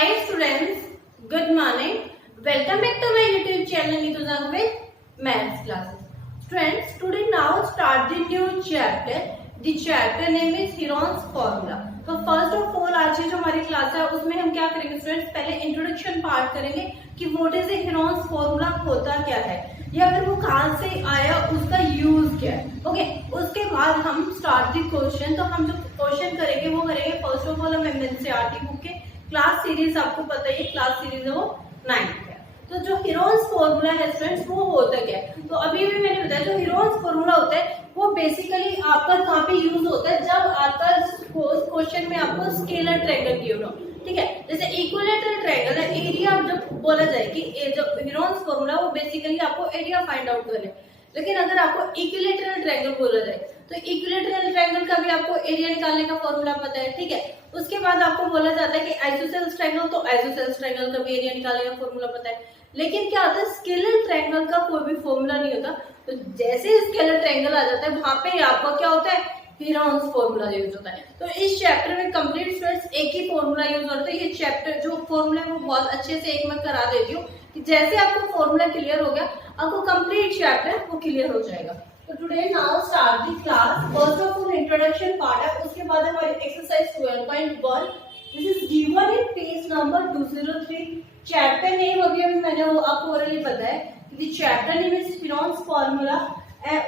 Hi students, good morning. Welcome back to my YouTube channel Neetu Zang with Maths classes. Students, today now start the new chapter. The chapter name is Heron's formula. तो first of all आज की जो हमारी class है उसमें हम क्या करेंगे स्टूडेंट्स, पहले इंट्रोडक्शन पार्ट करेंगे कि व्हाट इज हेरॉन्स फॉर्मूला, होता क्या है या फिर वो कहाँ से आया, उसका यूज क्या है. ओके, उसके बाद हम स्टार्ट दी क्वेश्चन. तो हम जो क्वेश्चन करेंगे वो करेंगे फर्स्ट ऑफ ऑल हम एनसीईआरटी बुक के क्लास सीरीज, आपको पता है क्लास सीरीज है वो 9th है. तो जो हेरॉन्स फॉर्मूला है स्टूडेंट्स वो होता क्या है, तो अभी भी मैंने बताया जो हेरॉन्स फॉर्मूला होता है वो बेसिकली आपका कहाँ पे यूज होता है, जब आपका क्वेश्चन में आपको स्केलर ट्रायंगल गिवन हो. ठीक है, जैसे इक्विलेटरल ट्रायंगल है, एरिया जब बोला जाए कि जो हेरॉन्स फॉर्मूला वो बेसिकली आपको एरिया फाइंड आउट करना है. लेकिन अगर आपको इक्विलेटरल ट्रायंगल बोला जाए तो इक्विलेटरल ट्रायंगल का भी आपको एरिया निकालने का फॉर्मूला पता है. ठीक है, उसके बाद आपको बोला जाता है कि आइसोसेल्स ट्रायंगल, तो आइसोसेल्स ट्रायंगल का भी एरिया निकालने का फॉर्मूला पता है. लेकिन क्या होता है, स्केलर ट्रायंगल का कोई भी फॉर्मूला नहीं होता. तो जैसे स्केलर ट्रायंगल आ जाता है वहां पे आपका क्या होता है, हेरॉन्स फॉर्मूला यूज होता है. तो इस चैप्टर में कंप्लीट स्टूडेंट्स एक ही फॉर्मूला यूज होता है. ये चैप्टर जो फॉर्मूला है वो बहुत अच्छे से एक मैं करा देती हूँ कि जैसे आपको फॉर्मूला क्लियर हो गया आपको कंप्लीट चैप्टर वो क्लियर हो जाएगा. तो today now start the class. First of all introduction part है, उसके बाद हमारी exercise 12.1 this is given in page number 203. Chapter name अभी मैंने वो आपको ऑलरेडी पता है कि chapter name is Heron's formula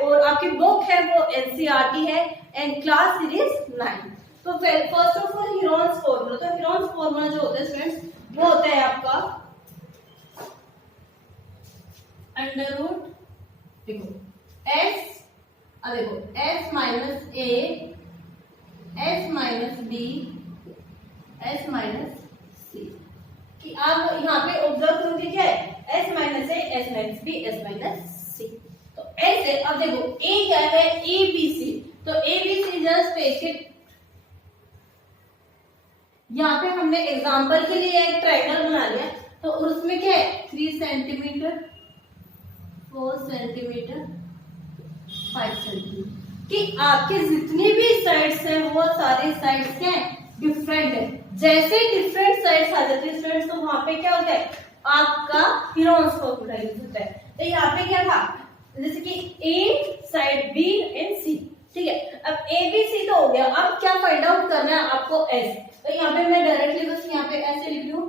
और आपकी बुक है वो एनसीईआरटी है एंड क्लास सीरीज 9. तो first of all Heron's formula. तो हेरॉन्स फॉर्मूला जो होता है स्टूडेंट्स वो होता है आपका अंडर रूट, देखो एस, देखो S minus A, S minus B, S minus C. कि आप यहाँ पे ऑब्जर्व करोगे क्या है, S minus A, S minus B, S minus C. तो एस है, अब देखो ए क्या है, ए बी सी. तो A B C just take it. यहाँ पे हमने एग्जांपल के लिए एक ट्रायंगल बना लिया. तो उसमें क्या है 3 सेंटीमीटर, 4 सेंटीमीटर, 5 सेंटीमीटर. कि आपके जितनी भी साइड्स हैं वो सारी साइड्स क्या है, डिफरेंट है. जैसे डिफरेंट साइड्स आ जाती है स्टूडेंट्स तो वहां पे क्या होता है, आपका हेरॉन्स फॉर्मूला यूज होता है. तो यहाँ पे क्या था, जैसे कि ए साइड बी एंड सी. ठीक है, अब ए बी सी तो हो गया. अब क्या फाइंड आउट करना है आपको, एस. तो यहाँ पे मैं डायरेक्टली बस यहाँ पे ऐसे लिख लूं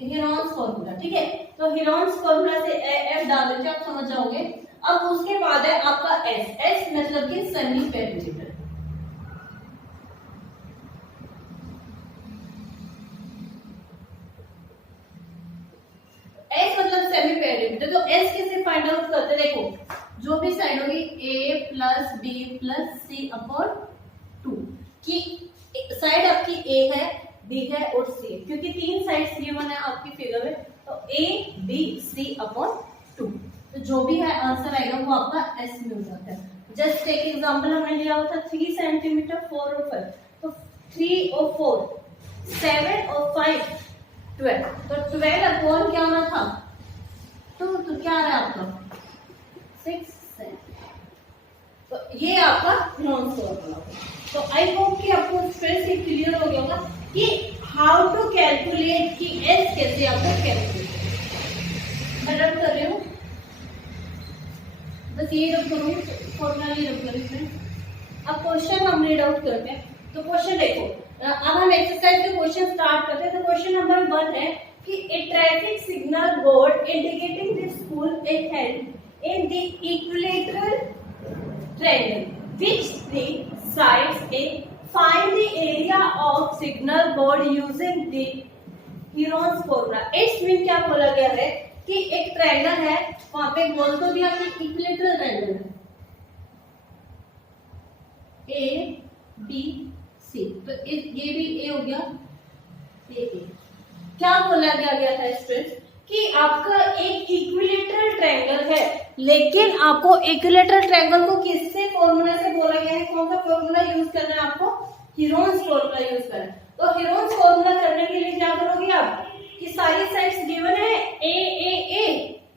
हेरॉन्स फॉर्मूला. ठीक है, तो हेरॉन्स फॉर्मूला से एफ डाल देते आप समझ जाओगे. अब उसके बाद है आपका एस. एस मतलब कि सेमी पेरिमीटर. एस मतलब सेमी पेरिमीटर. तो एस कैसे फाइंड आउट करते, देखो जो भी साइड होगी ए plus B plus C upon 2. की साइड आपकी ए है, बी है और सी है, क्योंकि 3 साइड्स गिवन है आपकी फिगर में. तो ए बी सी अपॉन 2. तो जो भी है आंसर आएगा वो आपका एस में हो जाता है. जस्ट एक एग्जांपल हमने लिया हुआ था 3 सेंटीमीटर 4 और 5. तो 3 और 4 7 और 5 12. तो 12 अपॉन क्या होना था 2. तो क्या आ रहा है आपका 6 सेंटीमीटर. तो ये आपका हेरॉन्स फॉर्मूला. तो आई होप कि आपको स्ट्रेस ये क्लियर हो गया होगा कि हाउ टू कैलकुलेट कि एस कैसे आपको कैलकुलेट. मैं रब कर रही हूँ, बस ये रब करूँ फॉर्मूला ये रब करूँ. अब क्वेश्चन हम रीड आउट करते हैं. तो क्वेश्चन देखो, अब हम एक्सरसाइज के क्वेश्चन स्टार्ट करते हैं. तो क्वेश्चन नंबर 1 है कि a traffic signal board indicating the school a held in the equilateral triangle which the sides A find the area of signal board using the Heron's formula. इसमें क्या बोला गया है कि एक ट्रायंगल है, वहां पे बोल तो दिया कि इक्विलेटरल ट्रायंगल है ए बी सी. तो ये भी ए हो गया, ए. क्या बोला गया था स्टूडेंट्स कि आपका एक इक्विलेटरल ट्रायंगल है, लेकिन आपको इक्विलेटरल ट्रायंगल को किससे फॉर्मूला से बोला गया है, कौन सा फॉर्मूला यूज करना है आपको, हेरॉन्स फॉर्मूला यूज करना है. तो हेरॉन्स फॉर्मूला करने के लिए क्या करोगे आप कि सारी साइड्स गिवन है ए ए ए,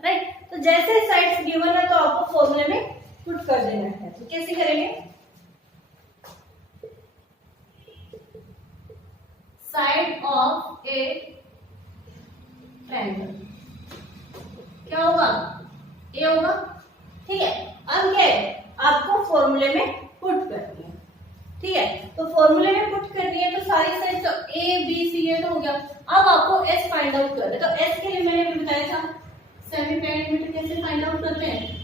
राइट. तो जैसे साइड्स गिवन है तो आपको फॉर्मूले में पुट कर देना है. तो कैसे करेंगे, साइड ऑफ ए ट्रायंगल क्या होगा, ए होगा। ठीक है, अब क्या है, आपको फॉर्मूले में पुट करनी है। ठीक है, तो फॉर्मूले में पुट करनी है, तो सारी साइड तो ए बी सी ये तो हो गया। अब आपको एस फाइंड आउट करना है, तो एस के लिए मैंने भी बताया था सेमी पेरीमीटर कैसे फाइंड आउट करते हैं।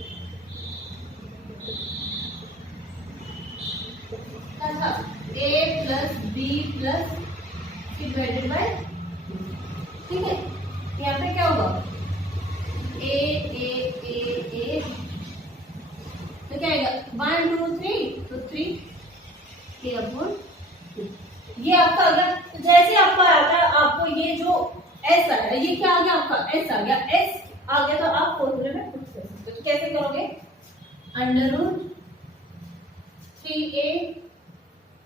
A plus B plus C divided by, ठीक है, यहाँ पे क्या होगा, ए ए ए ए, तो क्या आएगा 1 2 3, तो 3 के अपॉन 2, ये आपका आ गया। तो जैसे आपका आता है, आपको ये जो एस आ गया, ये क्या आ गया आपका एस आ गया, एस आ गया, तो आप फॉर्मूले में पुट कर सकते हो। तो कैसे करोगे, अंडर रूट 3a,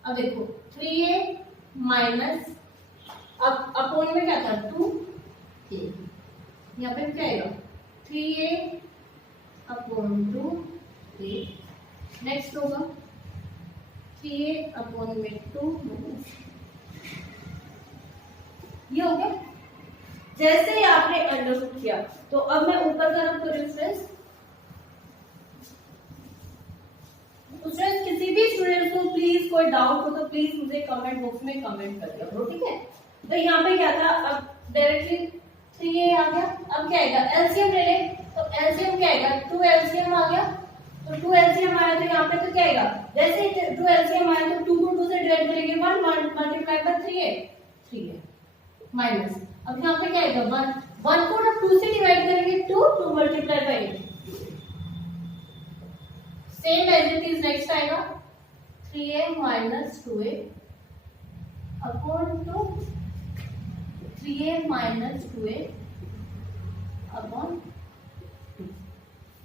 अब देखो 3a माइनस, अब अपॉन में क्या था 2a, यहाँ पे क्या आएगा 3a अपॉन 2a, नेक्स्ट होगा 3a अपॉन में 2, ये हो गया। जैसे ही आपने अंडर रूट किया, तो अब मैं ऊपर का रख करूँ फ्रेंड्स, किसी भी स्टूडेंट को प्लीज कोई डाउट हो तो प्लीज मुझे कमेंट बॉक्स में कमेंट कर दिया करो, ठीक है। तो यहाँ पे क्या था, अब डायरेक्टली 3a आ गया। अब क्या आएगा, एलसीएम ले ले, तो एलसीएम क्या आएगा 2 एलसीएम आ गया, तो 2 एलसीएम आया, तो यहाँ पे तो क्या आएगा, जैसे 2 एलसीएम आया तो 2 को 2 से डिवाइड करेंगे 1 मल्टीप्लाई बाय 3a माइनस, अब यहाँ पे क्या आएगा 1 को 2 से डिवाइड करेंगे 2 multiply by 8, same as it is, next आएगा 3a minus 2a upon 2, 3a minus 2a upon 2,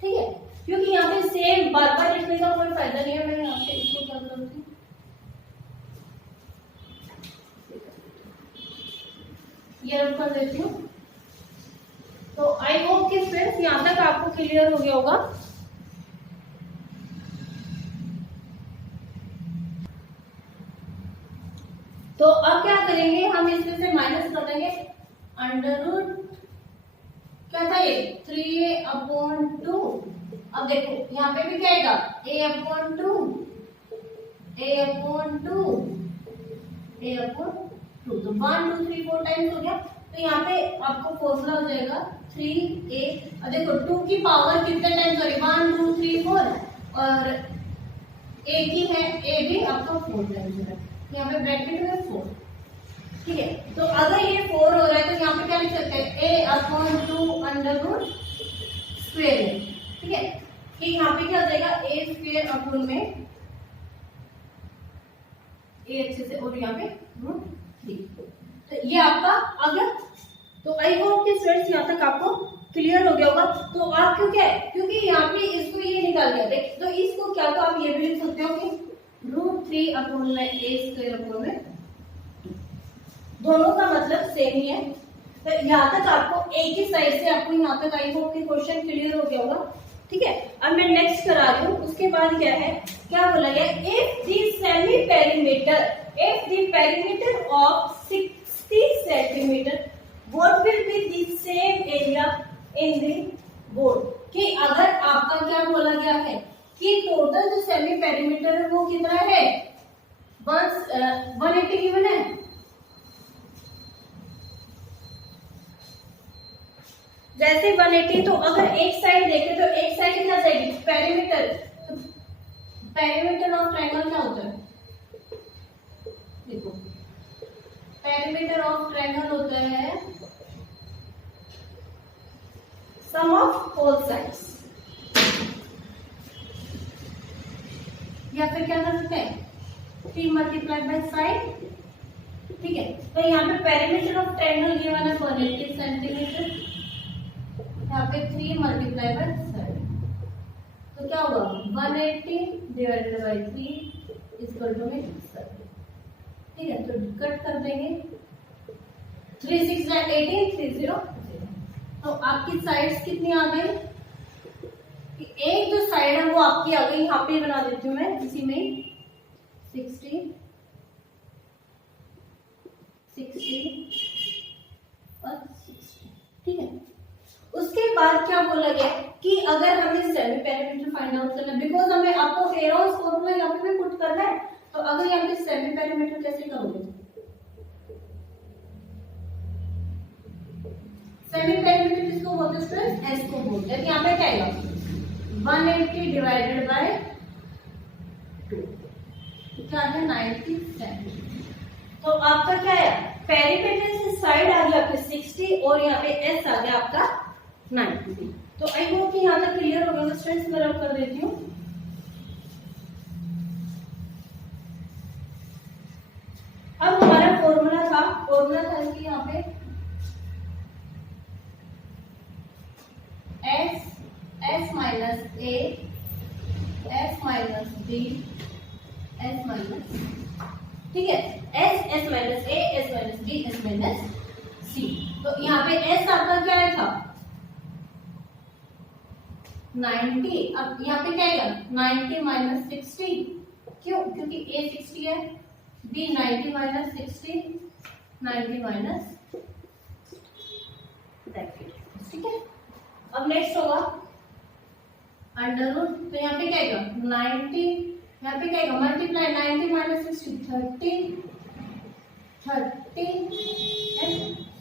ठीक है। क्योंकि यहाँ पे सेम बार बार लिखने का कोई फायदा नहीं है, मैं यहाँ पे इसको क्या करती हूँ, ये रब कर देती हूँ। तो आई होप कि फ्रेंड्स यहाँ तक आपको क्लियर हो गया होगा। तो अब क्या करेंगे, हम इसमें से माइनस कर देंगे, अंडर रूट क्या था ये 3a अपॉन 2, अब देखो यहाँ पे भी क्या आएगा a upon 2, a upon 2, a upon 2, तो 1 2 3 4 टाइम्स हो गया। तो यहाँ पे आपको फॉर्मूला हो जाएगा 3a, अब देखो 2 की पावर कितने टाइम्स हो रही है 1 2 3 4, और a की है a भी आपको 4 टाइम्स हो रहा है, यहाँ पे ब्रैकेट में 4, ठीक है। तो अगर ये 4 हो रहा है, तो यहाँ पे क्या लिख सकते हैं a upon 2 under root square है, ठीक है, कि यहाँ पे क्या हो जाएगा a स्क्वायर अपॉन में a अच्छे से, और यहाँ पे रूट 3, तो ये आपका आ गया। तो आई होप कि स्टूडेंट्स यहाँ तक आपको क्लियर हो गया होगा। तो आप क्यों क्या है, क्योंकि यहाँ पे इसको ये निकाल दिया, देख तो इसको क्या, तो आप ये भी लिख सकते हो कि रूट 3 अपॉन में a स्क्वायर अपॉन में, दोनों का मतलब सेम ही है। तो यहाँ तक आपको एक ही साइड से आपको यहाँ तक आई होप कि क्वेश्चन क्लियर हो गया होगा, ठीक है। अब मैं नेक्स्ट करा रही हूँ, उसके बाद क्या है, क्या बोला गया, if the semi perimeter, if the perimeter of 60 centimetre, what will be the same area in the board, कि अगर आपका क्या बोला गया है कि टोटल जो सेमी पेरीमीटर है वो कितना है 180 गिवन है, जैसे 180, तो अगर एक साइड देखें तो एक साइड क्या जाएगी पेरीमीटर, तो पेरीमीटर ऑफ ट्रायंगल क्या होता है, देखो पेरीमीटर ऑफ ट्रायंगल होता है सम ऑफ ऑल साइड्स, या फिर क्या कर सकते हैं 3 मल्टीप्लाई बाय साइड, ठीक है। तो यहाँ पे पेरीमीटर ऑफ ट्रायंगल गिवन है 180 सेंटीमीटर, यहाँ पे 3 मल्टीप्लाई बाय साइड, तो क्या होगा 180 डिवाइडेड बाय 3 इक्वल टू में 7, ठीक है। तो कट कर देंगे 3 6 18 3 0, तो आपकी साइड्स कितनी आ गई, एक जो साइड है वो आपकी आ गई, यहाँ पे बना देती हूँ मैं इसी में 60 60 और 60, ठीक है। उसके बाद क्या बोला गया कि अगर हमें सेमी पेरीमीटर फाइंड आउट करना है, बिकॉज हमें आपको हेरोन्स फॉर्मूला यहाँ पे भी पुट करना है, तो अगर यहाँ पे सेमी पेरीमीटर कैसे करोगे, सेमी पेरीमीटर किसको बोलते हैं स्टूडेंट्स, एस को बोलते हैं। यहाँ पे क्या आएगा 180 डिवाइडेड बाय 2, क्या आ गया 90 सेंटीमीटर। तो आपका क्या है, पेरीमीटर से साइड आ गया आपके 60 और यहाँ पे एस आ गया आपका 90। तो आई होप कि यहाँ तक क्लियर हो गया स्टूडेंट्स, मैं रब कर देती हूँ। अब हमारा फॉर्मूला था कि यहाँ पे S minus A, S minus B, S minus, ठीक है, S minus A, S minus B, S minus C. तो यहाँ पे एस आपका क्या है था 90, अब यहाँ पे क्या है 90 माइनस 60, क्यों, क्योंकि ए 60 है, बी 90 माइनस 60, 90 माइनस ब्रैकेट, ठीक है। अब नेक्स्ट होगा अंडर रूट, तो यहाँ पे क्या आएगा 90, यहाँ पे क्या आएगा मल्टीप्लाई 90 माइनस 60 30 एंड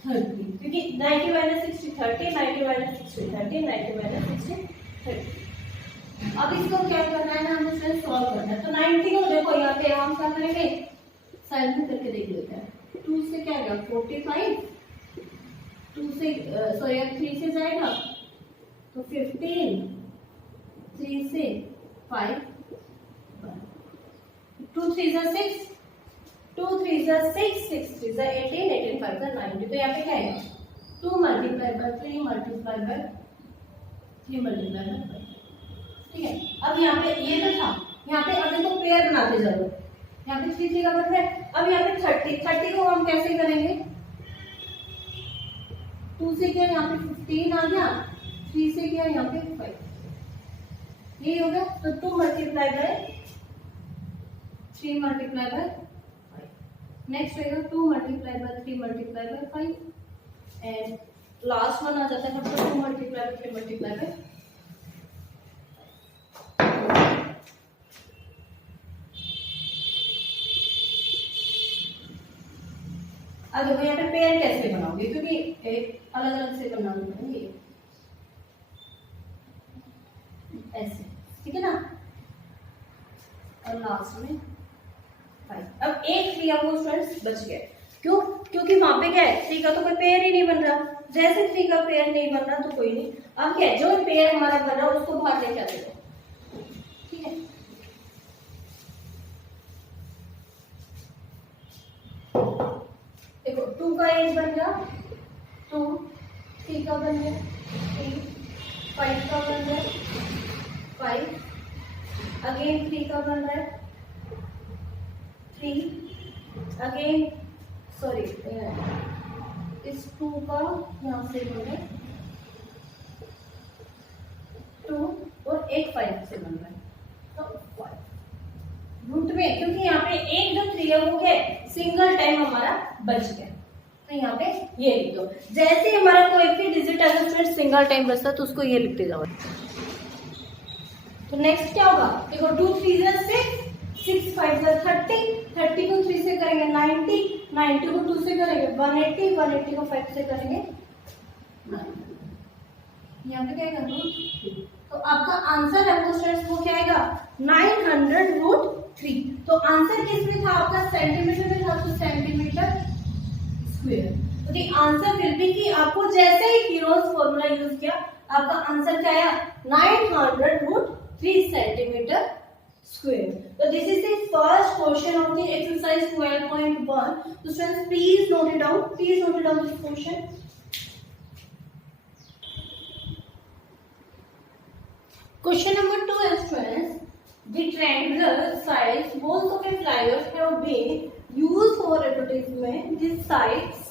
30, क्योंकि 90 माइनस 60 30, 90 माइनस 60 30, 90 माइनस 60 30। अब इसको क्या करना है ना, हमें इसे सॉल्व करना है। तो 90 को देखो यहाँ पे हम क्या करेंगे, साइड में करके देख लेते हैं। 2 से क्या आएगा 45, 2 से सॉरी 3 से जाएगा तो 15, 3 से 5, 2 3 6, 2 3 6, 6 3 18, 18 5 90। तो यहाँ पे क्या आएगा 2 multiply by 3 multiply by 3 multiply by 5, ठीक है। अब यहाँ पे ये तो था, यहाँ पे अब देखो पेयर बनाते जाओ, यहाँ पे 3 3 का बन रहा है। अब यहाँ पे 30 को हम कैसे करेंगे, 2 से क्या यहाँ पे 15 आ गया, 3 से क्या यहाँ पे 5, ये हो गया। तो 2 multiply by 3 multiply by 5, next रहेगा 2 multiply by 3 multiply by 5 and last one आ जाता है मतलब 2 मल्टीप्लाई बाय 3 मल्टीप्लाई बाय। अब देखो यहाँ पे पेयर कैसे बनाओगे, क्योंकि एक अलग अलग से बनाना पड़ेंगे ऐसे, ठीक है ना। और लास्ट में 5। अब एक 3 आपको स्टूडेंट्स बच गए, क्यों, क्योंकि वहां पे क्या है 3 का तो कोई पेयर ही नहीं बन रहा। जैसे 3 का पेयर नहीं बन रहा तो कोई नहीं, अब क्या है जो पेयर हमारा बन रहा है उसको बाहर लेके आते हो, ठीक है। देखो 2 का 8 बन गया, 2 3 का बन गया 3, 5 का बन गया 5, अगेन 3 का बन रहा है 3, अगेन सॉरी इस 2 का यहाँ से बन रहा है 2 और एक 5 से बन रहा है, तो 5 रूट में, क्योंकि यहाँ पे एक जो 3 है वो क्या सिंगल टाइम हमारा बच गया, तो यहाँ पे ये लिख दो। जैसे ही हमारा कोई भी डिजिट अगर फिर सिंगल टाइम बचता तो उसको ये लिखते जाओ। तो नेक्स्ट क्या होगा, देखो 2 3 6, 6 5 30, 30 को 3 से करेंगे 90, 90 को 2 से करेंगे 180, 180 को 5 से करेंगे 90, यहाँ पे क्या आएगा रूट। तो आपका आंसर है वो स्टूडेंट्स वो क्या आएगा 900√3। तो आंसर किस में था आपका, सेंटीमीटर में था, तो सेंटीमीटर स्क्वायर। तो द आंसर विल बी कि आपको जैसे ही हीरोस फॉर्मूला यूज किया आपका आंसर क्या आया 900√3 सेंटीमीटर स्क्वायर। तो this is the first question of the exercise 12.1। तो students please note it down this question. Question number 2 is students, the triangular sides both of the flyers have been used for advertisement. These sides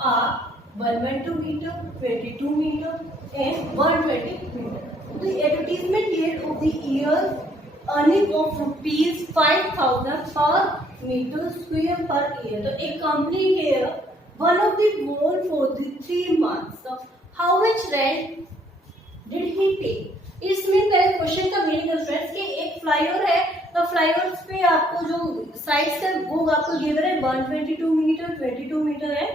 are 112 meter, 22 meter and 120 meter. The advertisement date of the year earning of ₹5,000 पर metre square per year. तो एक company है, one of the goal for the 3 months, how much rent did he पे। इसमें पहले question का meaning है friends कि एक फ्लाईओवर है, तो फ्लाईओवर पे आपको जो साइड से वो आपको गिवन है 122 मीटर, 22 मीटर है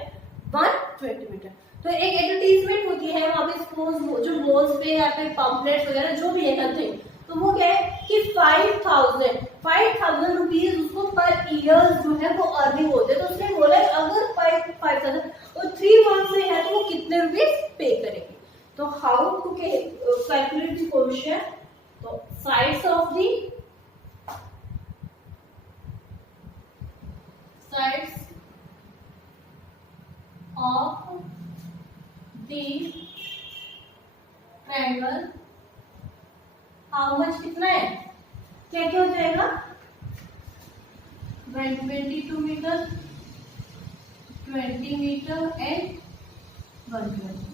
120 मीटर। तो एक एडवर्टीजमेंट होती है वहां पे, सपोज जो वॉल्स पे या फिर पम्पलेट्स वगैरह जो भी है नथिंग, तो वो क्या है कि 5,000 रुपीज उसको पर ईयर जो है वो अर्निंग होते हैं। तो उसने बोला अगर 5,000 और 3 मंथ से है तो वो कितने रुपीज पे करेंगे। तो how to calculate the question, तो sides of the triangle, how much कितना है, क्या क्या हो जाएगा 122 मीटर, 20 मीटर एंड 120।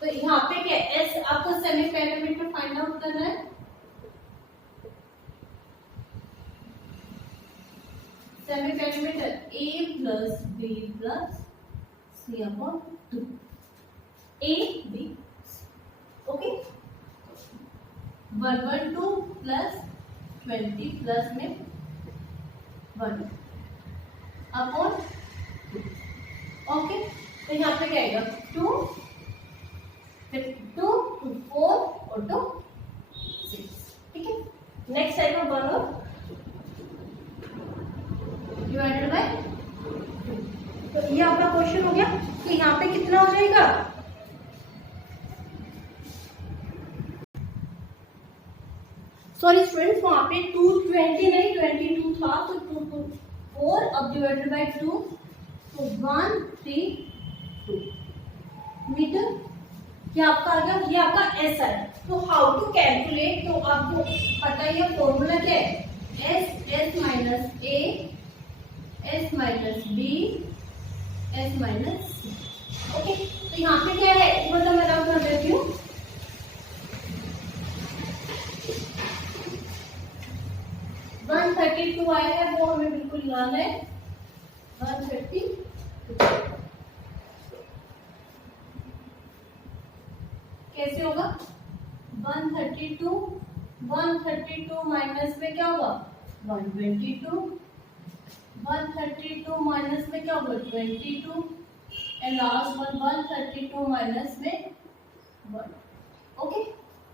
तो यहाँ पे क्या एस आपको सेमी पेरीमीटर फाइंड आउट करना है। Semi perimeter A plus B plus C upon 2, A B, okay. 112 plus 20 plus में 1 अपॉन 2, ओके। तो यहाँ पे क्या आएगा 2, फिर 2 to 4 और 2 6, ठीक है। नेक्स्ट टाइप में 1 और डिवाइडेड बाय 2। तो ये आपका क्वेश्चन हो गया। तो यहाँ पे कितना हो जाएगा, सॉरी स्टूडेंट्स वहां पे 220 नहीं 22 था, तो 2 to 4 अब डिवाइडेड बाय 2, तो 132 मीटर। ये आपका आ गया, ये आपका एस है। तो हाउ टू कैलकुलेट, तो आपको पता ही है फॉर्मूला क्या है, S minus A, S minus B, S minus C, okay. तो यहाँ पे क्या है मतलब मैं डाउट कर देती हूँ, वन 132 आया है वो हमें बिल्कुल याद है, 132 कैसे होगा 132 माइनस में क्या होगा 122, 132 माइनस में क्या होगा 22 एंड लास्ट वन 132 माइनस में 1, ओके।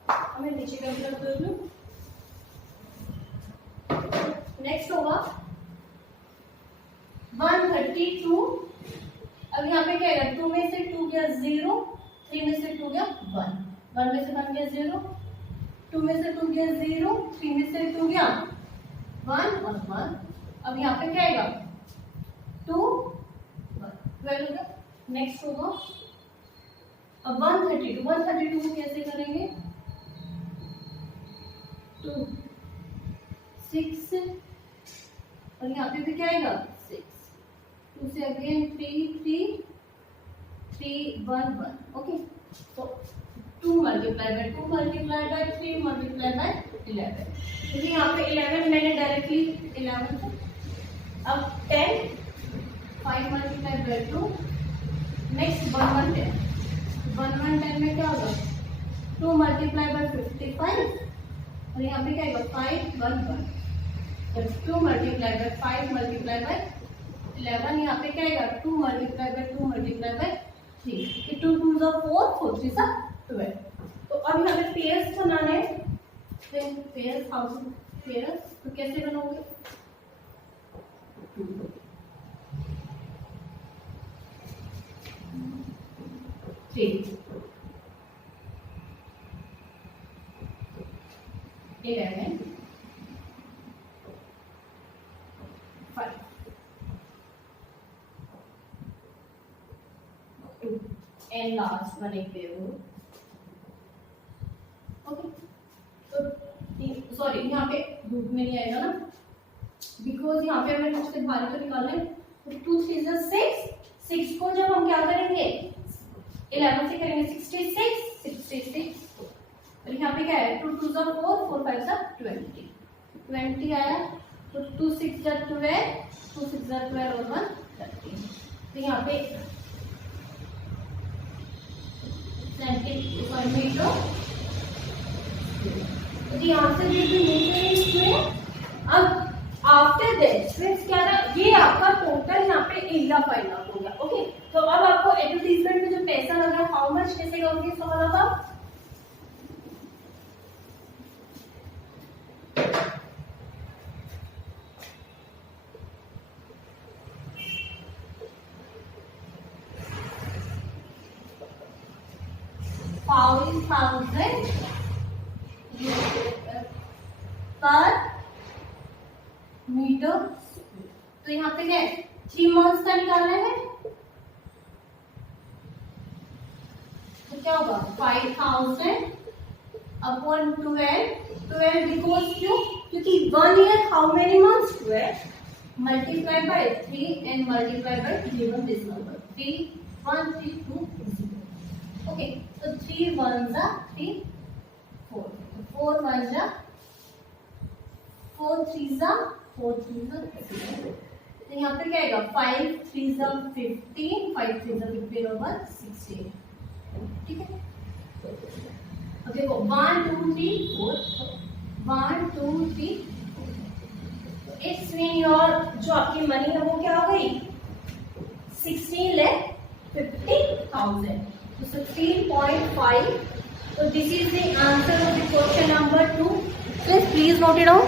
हमें नीचे कैलकुलेट कर लूं। नेक्स्ट होगा 132, अब यहाँ पे क्या है 2 में से 2 गया 0, 3 में से 2 गया 1, 1 में से 1 गया 0, 2 में से 2 गया 0, 3 में से 2 गया 1 और 1। अब यहाँ पे क्या आएगा 2 1 12 होगा। नेक्स्ट होगा अब 132 को कैसे करेंगे 2 6 और यहाँ पे भी क्या आएगा 6, 2 से अगेन 3 3 1 1, ओके। तो 2 multiply bye 2 multiply by 3 multiply bye 11, क्योंकि यहाँ पे 11 मैंने डायरेक्टली 11 से अब 10 5 मल्टीप्लाई बाय 2, नेक्स्ट 1 1 10 में क्या होगा 2 मल्टीप्लाई बाय 55 और यहाँ पे क्या आएगा 5 1 1, तो 2 मल्टीप्लाई बाय 5 मल्टीप्लाई बाय 11, यहाँ पे क्या आएगा 2 मल्टीप्लाई बाय 2 मल्टीप्लाई बाय 3, 2 2 4 4 3 12। तो अब यहाँ पे पेयर्स बनाने हैं, पेयर्स हाउ टू पेयर्स, तो कैसे बनाओगे 3 11 5 2 and last one एक पेयर हो, ओके। तो सॉरी यहाँ पे ग्रुप में नहीं आएगा ना, बिकॉज यहाँ पे हमें कुछ से बाहर तो निकालना है। तो 2 3 6 को जब हम क्या करेंगे 11 से करेंगे 66 और यहाँ पे क्या है 2 2 जा 4, 4 5 जा 20 आया, तो 2 6 जा 12, 2 6 जा 12 और 1 13। तो यहाँ पे सेंटीमीटर, तो यहाँ से भी अब आफ्टर दैट फ्रेंड्स क्या था, ये आपका टोटल यहाँ पे एरिया फाइंड आउट हो गया। ओके, तो अब आपको एडवर्टीजमेंट में जो पैसा लगा हाउ मच कैसे करोगे सवाल था। पर मीटर। तो यहाँ पे क्या है 3 मंथ्स का निकालना है, तो क्या होगा 5000 अपॉन 12 बिकॉज क्योंकि 1 year how many months 12 multiply by 3 and multiply by given this number 3132 okay. तो 3 1 जा 3 4, 4 1 जा 4 3 जा 4 3 जा 3। तो यहाँ पे क्या आएगा 5 3 जा 15, 5 3 जा 15 और 16। ठीक है, अब देखो 1 2 3 4, 1 2 3, इट्स मीन योर जो आपकी मनी है वो क्या हो गई 16,50,000, तो 16.5। तो this is the answer of the question number 2। Please note it down.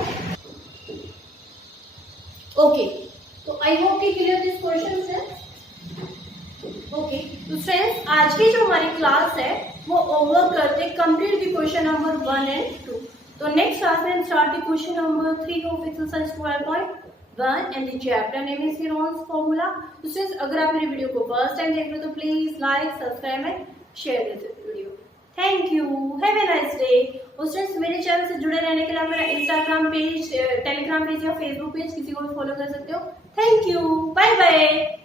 Okay, तो आई होप कि क्लियर दिस क्वेश्चन है। ओके, तो फ्रेंड्स आज की जो हमारी क्लास है वो ओवर करते complete the question number 1 and 2। तो नेक्स्ट क्लास में start the question number 3 of exercise 12.1 and the chapter name is Heron's formula. तो फ्रेंड्स अगर आप मेरी वीडियो को फर्स्ट टाइम देख रहे हो तो please like subscribe and share this video. Thank you, have a nice day. और फ्रेंड्स मेरे चैनल से जुड़े रहने के लिए मेरा इंस्टाग्राम पेज, टेलीग्राम पेज या फेसबुक पेज किसी को भी फॉलो कर सकते हो। Thank you, bye bye.